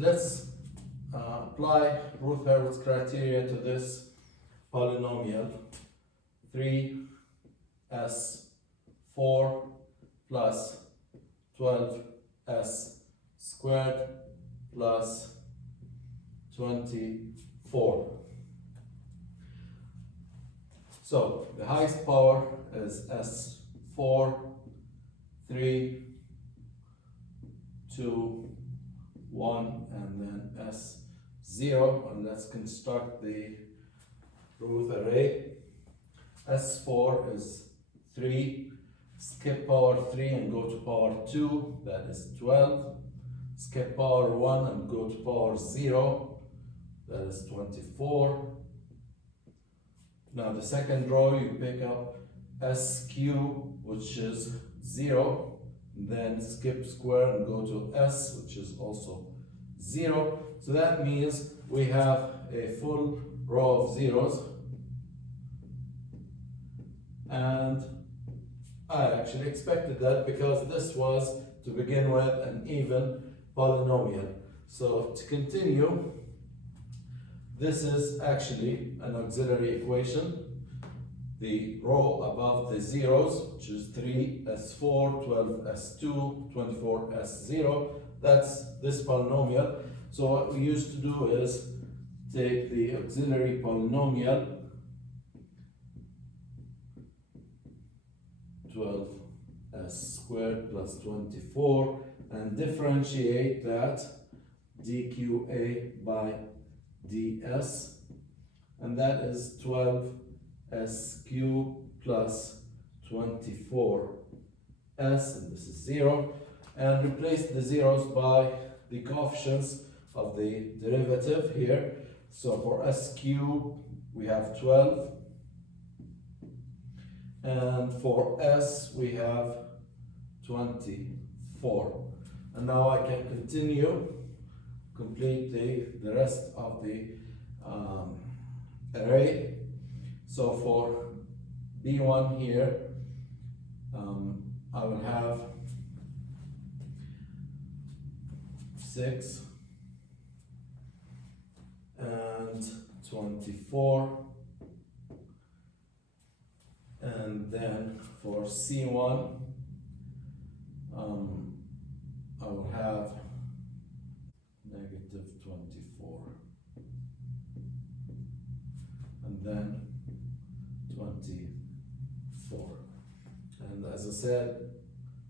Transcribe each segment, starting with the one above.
let's apply Ruth-Hurwitz criteria to this polynomial. 3s4 plus 12s squared plus 24. So the highest power is s4, 3, 2, 1, and then s0, and let's construct the Ruth array. S4 is 3, skip power 3 and go to power 2, that is 12. Skip power 1 and go to power 0, that is 24. Now the second row, you pick up SQ, which is 0, then skip square and go to S, which is also 0. So that means we have a full row of zeros, and I actually expected that because this was, to begin with, an even polynomial. So to continue, this is actually an auxiliary equation. The row above the zeros, which is 3s4, 12s2, 24s0, that's this polynomial. So what we used to do is take the auxiliary polynomial, 12s squared plus 24, and differentiate that dqa by ds, and that is 12s cubed plus 24s, and this is 0, and replace the zeros by the coefficients of the derivative here. So for s cubed we have 12, and for s we have 24. And now I can continue, complete the rest of the array. So for B1 here, I will have 6 and 24, and then for C1 I will have negative 24, and then 24. And as I said,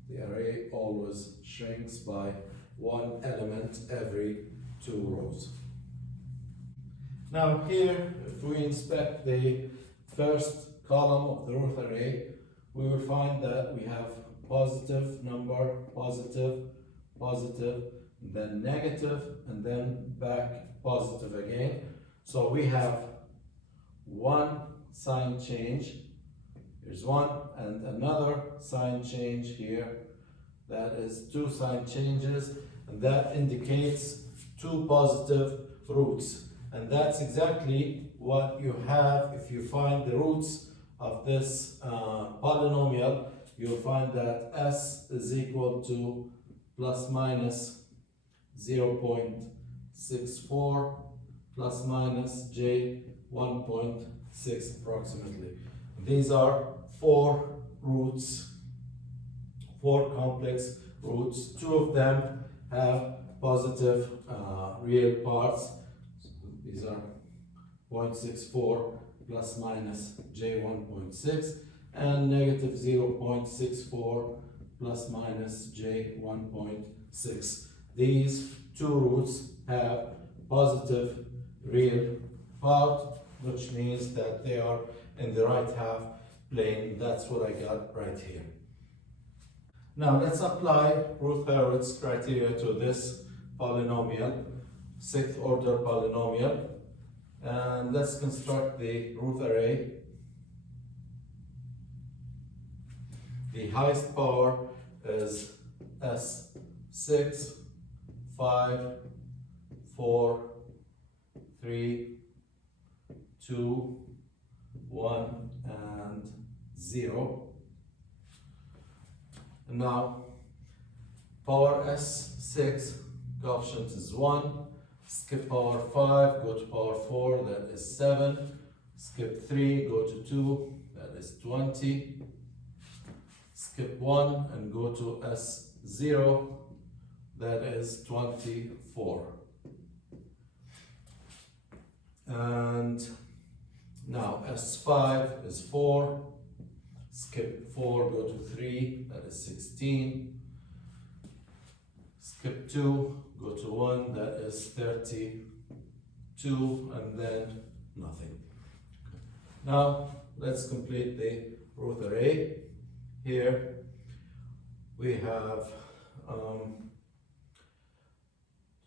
the array always shrinks by one element every 2 rows. Now here, if we inspect the first column of the Ruth array, we will find that we have positive number, positive, positive, then negative, and then back positive again. So we have one sign change. Here's one, and another sign change here. That is 2 sign changes, and that indicates 2 positive roots. And that's exactly what you have if you find the roots of this polynomial. You'll find that s is equal to plus minus 0.64 plus minus j 1.6 approximately. These are 4 roots, 4 complex roots. 2 of them have positive real parts. These are 0.64 plus minus j 1.6 and negative 0.64 plus minus j 1.6. These 2 roots have positive real part, which means that they are in the right half plane. That's what I got right here. Now let's apply Ruth-Hurwitz criteria to this polynomial, 6th order polynomial, and let's construct the Ruth array. The highest power is s6, 5, 4, 3, 2, 1, and 0. And now power s6 coefficient is 1. Skip power 5, go to power 4, that is 7. Skip 3, go to 2, that is 20. Skip 1 and go to S0, that is 24. And now S5 is 4. Skip 4, go to 3, that is 16. Skip 2, go to 1, that is 32, and then nothing. Now, let's complete the root array. Here, we have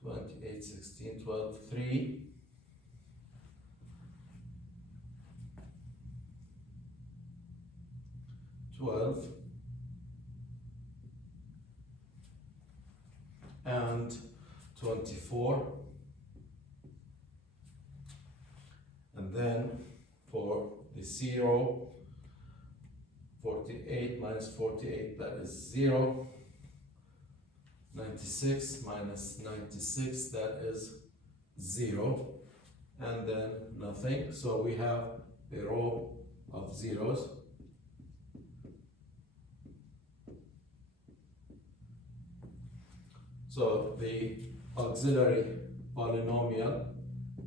28, 16, 12, 3. 12 and 24, and then for the 0, 48 minus 48, that is 0. 96 minus 96, that is 0, and then nothing. So we have a row of zeros. So the auxiliary polynomial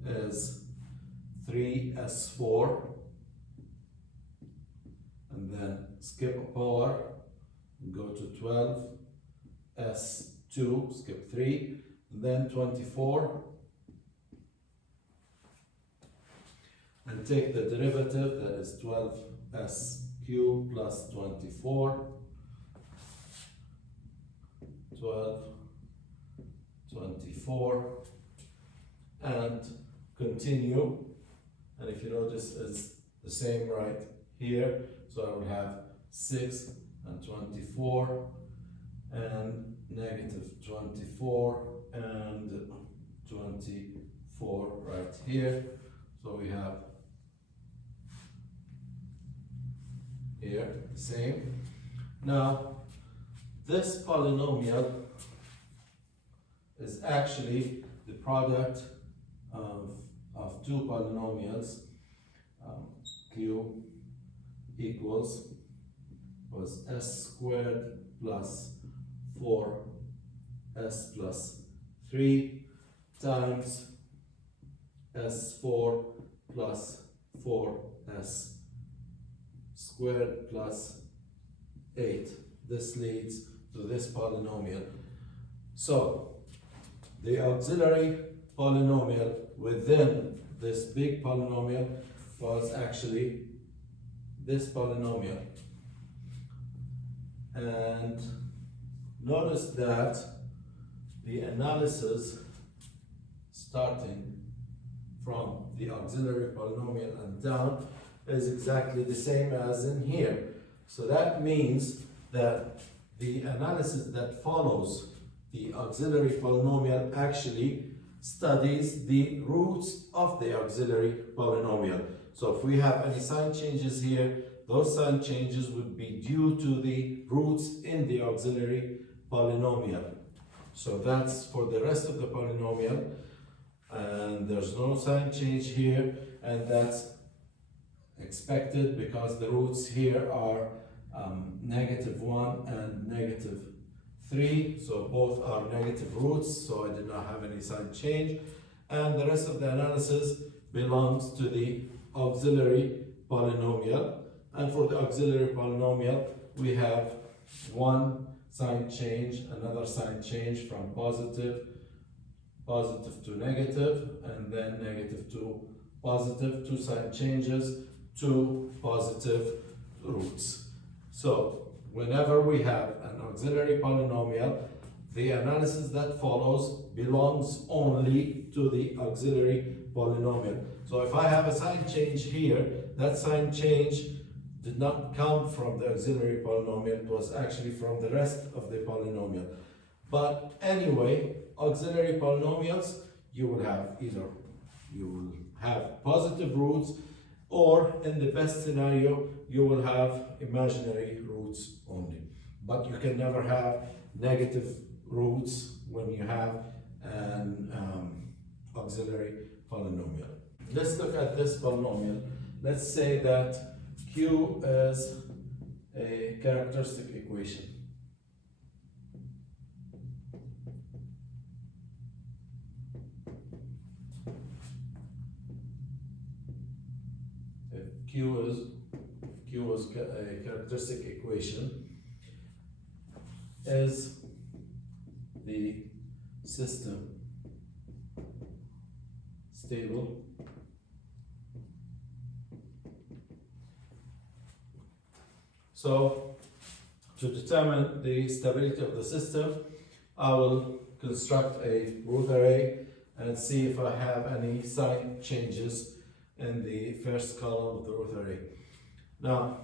is 3s4, and then skip a power, go to 12, s2, skip 3, and then 24, and take the derivative, that is 12s cubed plus 24, 12, 24, and continue. And if you notice, it's the same right here. So I will have 6 and 24 and negative 24 and 24 right here. So we have here the same. Now, this polynomial is actually the product of two polynomials. Q equals was s squared plus 4s plus 3 times s4 plus 4s squared plus 8. This leads to this polynomial. So the auxiliary polynomial within this big polynomial was actually this polynomial. And notice that the analysis starting from the auxiliary polynomial and down is exactly the same as in here. So that means that the analysis that follows the auxiliary polynomial actually studies the roots of the auxiliary polynomial. So if we have any sign changes here, those sign changes would be due to the roots in the auxiliary polynomial. So that's for the rest of the polynomial, and there's no sign change here, and that's expected because the roots here are -1 and -3, so both are negative roots, so I did not have any sign change, and the rest of the analysis belongs to the auxiliary polynomial. And for the auxiliary polynomial, we have one sign change, another sign change from positive to negative, and then negative to positive, two sign changes, two positive roots. So whenever we have an auxiliary polynomial, the analysis that follows belongs only to the auxiliary polynomial. So if I have a sign change here, that sign change did not come from the auxiliary polynomial, it was actually from the rest of the polynomial. But anyway, auxiliary polynomials, you will have either you will have positive roots, or in the best scenario, you will have imaginary roots only. But you can never have negative roots when you have an auxiliary polynomial. Let's look at this polynomial. Let's say that Q is a characteristic equation. If Q is a characteristic equation, is the system stable? So, to determine the stability of the system, I will construct a root array and see if I have any sign changes in the first column of the root array. Now,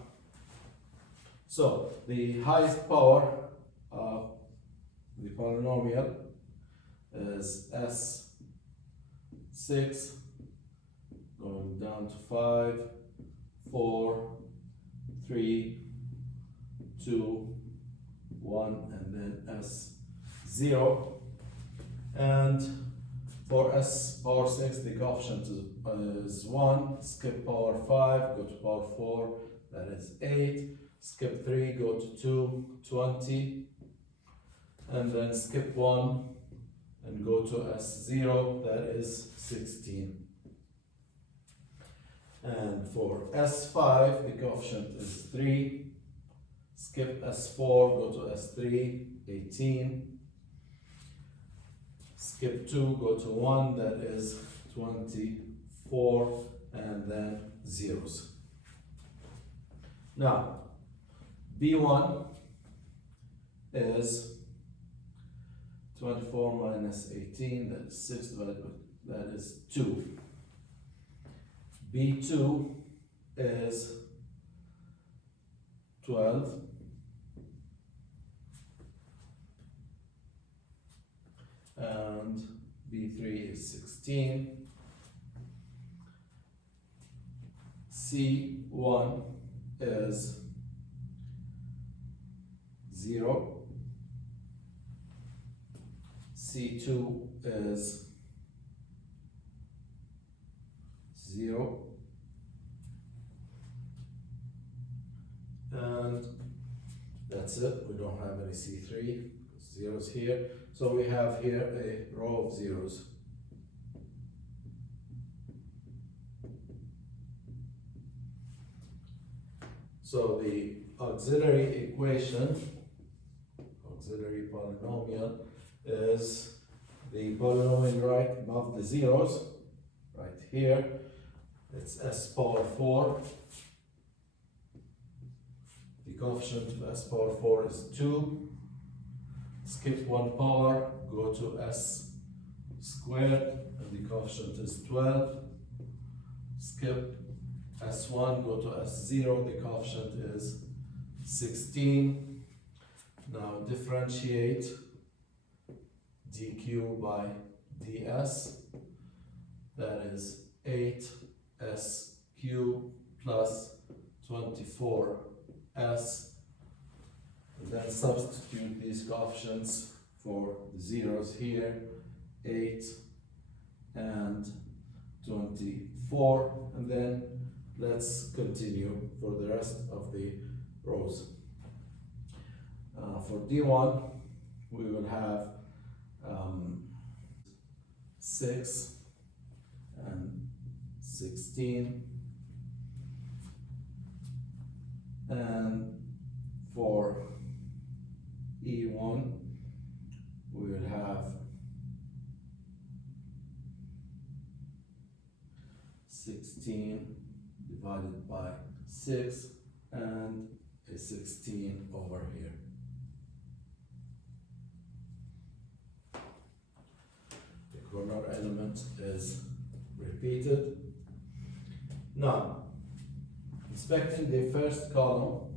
so the highest power of the polynomial is S6 going down to 5, 4, 3, 2, 1, and then S0. And for S power 6, the coefficient is 1. Skip power 5, go to power 4, that is 8. Skip 3, go to 2, 20. And then skip 1 and go to S0, that is 16. And for S5, the coefficient is 3. Skip S4, go to S3, 18. Skip 2, go to 1, that is 24, and then zeros. Now, B1 is 24 minus 18, that is 6 divided by, that is 2. B2 is 12. And B3 is 16. C1 is 0. C2 is 0. And that's it. We don't have any C3. Zeros here. So we have here a row of zeros. So the auxiliary equation, auxiliary polynomial, is the polynomial right above the zeros, right here. It's S power 4. The coefficient of S power 4 is 2. Skip 1 power, go to S squared, and the coefficient is 12. Skip S1, go to S0, the coefficient is 16. Now differentiate dq by ds, that is 8s plus 24s. And then substitute these coefficients for the zeros here, 8 and 24, and then let's continue for the rest of the rows. For D1, we will have 6 and 16, and for E1, we will have 16 divided by 6 and a 16 over here. The corner element is repeated. Now, inspecting the first column,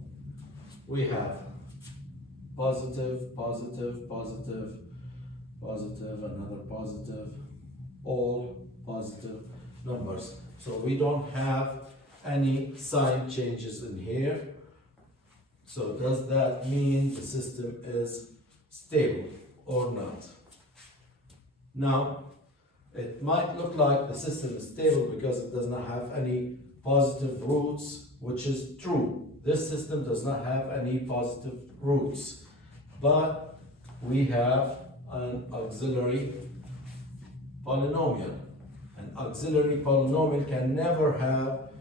we have positive, positive, positive, positive, another positive, all positive numbers. So we don't have any sign changes in here. So does that mean the system is stable or not? Now, it might look like the system is stable because it does not have any positive roots, which is true. This system does not have any positive roots, but we have an auxiliary polynomial. An auxiliary polynomial can never have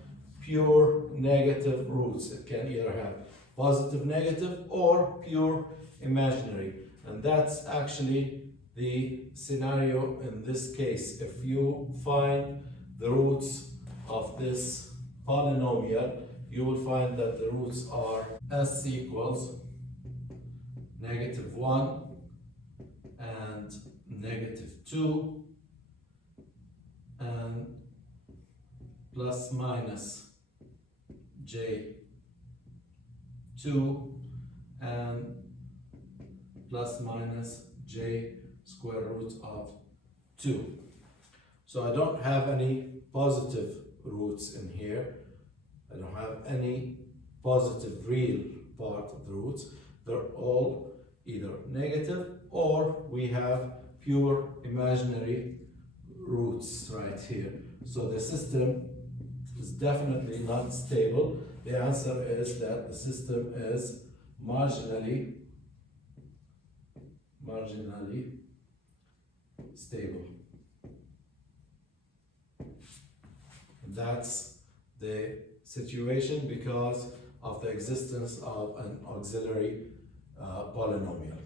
pure negative roots. It can either have positive negative or pure imaginary. And that's actually the scenario in this case. If you find the roots of this polynomial, you will find that the roots are s equals -1 and -2 and plus minus j2 and plus minus j square root of 2. So I don't have any positive roots in here. I don't have any positive real part of the roots. They're all either negative or we have pure imaginary roots right here. So the system is definitely not stable. The answer is that the system is marginally stable. That's the situation because of the existence of an auxiliary polynomial.